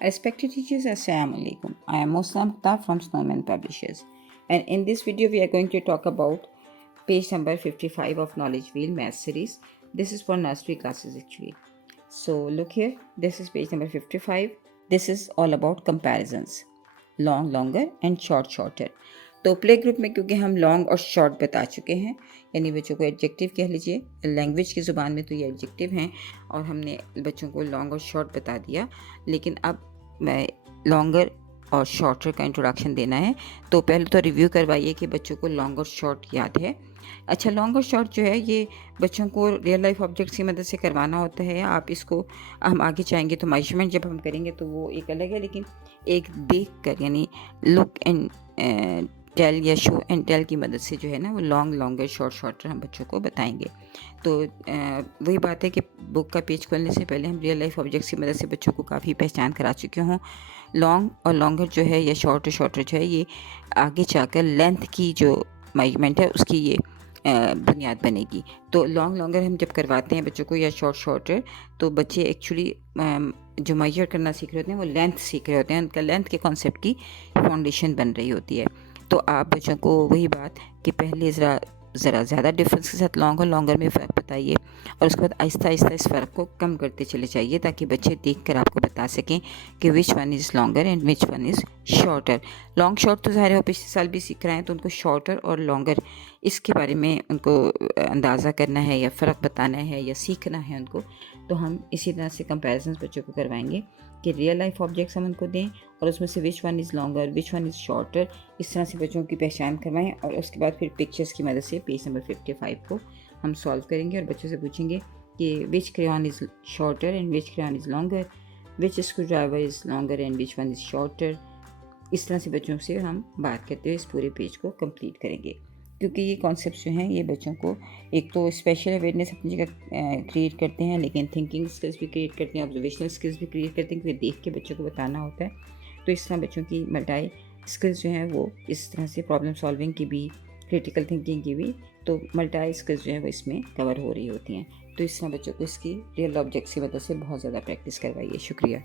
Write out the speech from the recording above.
Respected teachers, Assalamu alaikum. I am Muslim Mukhtar from Snowman Publishers, and in this video we are going to talk about page number 55 of Knowledge Wheel Math series. This is for nursery classes actually. So look here, this is page number 55. This is all about comparisons, long, longer and short, shorter. तो play group में क्योंकि हम long और short बता चुके हैं, यानी बच्चों को एडजेक्टिव कह लीजिए, लैंग्वेज की ज़ुबान में तो ये एडजेक्टिव हैं और हमने बच्चों को लॉन्ग और शॉर्ट बता दिया। लेकिन अब मैं लॉन्गर और शॉर्टर का इंट्रोडक्शन देना है, तो पहले तो रिव्यू करवाइए कि बच्चों को लॉन्ग और शॉर्ट याद है। अच्छा, लॉन्ग और शॉर्ट जो है ये बच्चों को रियल लाइफ ऑब्जेक्ट्स की मदद से करवाना होता है। आप इसको हम आगे चाहेंगे तो मेजरमेंट जब हम करेंगे तो वो एक अलग है, लेकिन एक देख कर यानी लुक एंड टेल या शो एंड टेल की मदद से जो है ना वो लॉन्ग, लॉन्गर, शॉर्ट, शॉर्टर हम बच्चों को बताएंगे। तो वही बात है कि बुक का पेज खोलने से पहले हम रियल लाइफ ऑब्जेक्ट्स की मदद से बच्चों को काफ़ी पहचान करा चुके हों। लॉन्ग और लॉन्गर जो है या शॉर्ट और शॉर्टर जो है ये आगे जाकर लेंथ की जो मेजरमेंट है उसकी ये बुनियाद बनेगी। तो लॉन्ग लॉन्गर हम जब करवाते हैं बच्चों को या शॉर्ट शॉर्टर, तो बच्चे एक्चुअली जो मेजर करना सीख रहे होते हैं वो लेंथ सीख रहे होते हैं, उनका लेंथ के कॉन्सेप्ट की फाउंडेशन बन रही होती है। तो आप बच्चों को वही बात कि पहले ज़रा ज़्यादा डिफरेंस के साथ लॉन्ग और लॉन्गर में फ़र्क बताइए और उसके बाद आहिस्ता आहिस्ता इस फ़र्क को कम करते चले जाइए ताकि बच्चे देखकर आपको बता सकें कि विच one is longer and which one is shorter. Long short तो ज़ाहिर है पिछले साल भी सीख रहे हैं, तो उनको शॉर्टर और लॉन्गर इसके बारे में उनको अंदाज़ा करना है या फ़र्क बताना है या सीखना है उनको। तो हम इसी तरह से कंपैरिजन बच्चों को करवाएंगे कि रियल लाइफ ऑब्जेक्ट्स हम उनको दें और उसमें से विच one is longer which one is shorter, इस तरह से बच्चों की पहचान करवाएं। और उसके बाद फिर पिक्चर्स की मदद से पेज नंबर 55 को हम सॉल्व करेंगे और बच्चों से पूछेंगे कि which crayon is shorter and which crayon is longer, which screwdriver is longer and which one is shorter. इस तरह से बच्चों से हम बात करते हुए इस पूरे पेज को कंप्लीट करेंगे, क्योंकि ये कॉन्सेप्ट जो हैं ये बच्चों को एक तो स्पेशल अवेयरनेस अपनी जगह क्रिएट करते हैं, लेकिन थिंकिंग स्किल्स भी क्रिएट करते हैं, ऑब्जर्वेशनल स्किल्स भी क्रिएट करते हैं, क्योंकि देख के बच्चों को बताना होता है। तो इस तरह बच्चों की मल्टी स्किल्स जो हैं वो इस तरह से प्रॉब्लम सॉल्विंग की भी, क्रिटिकल थिंकिंग की भी, तो मल्टी स्किल्स जो है वो इसमें कवर हो रही होती हैं। तो इस तरह बच्चों को इसकी रियल ऑब्जेक्ट्स की वजह से बहुत ज़्यादा प्रैक्टिस करवाइए। शुक्रिया।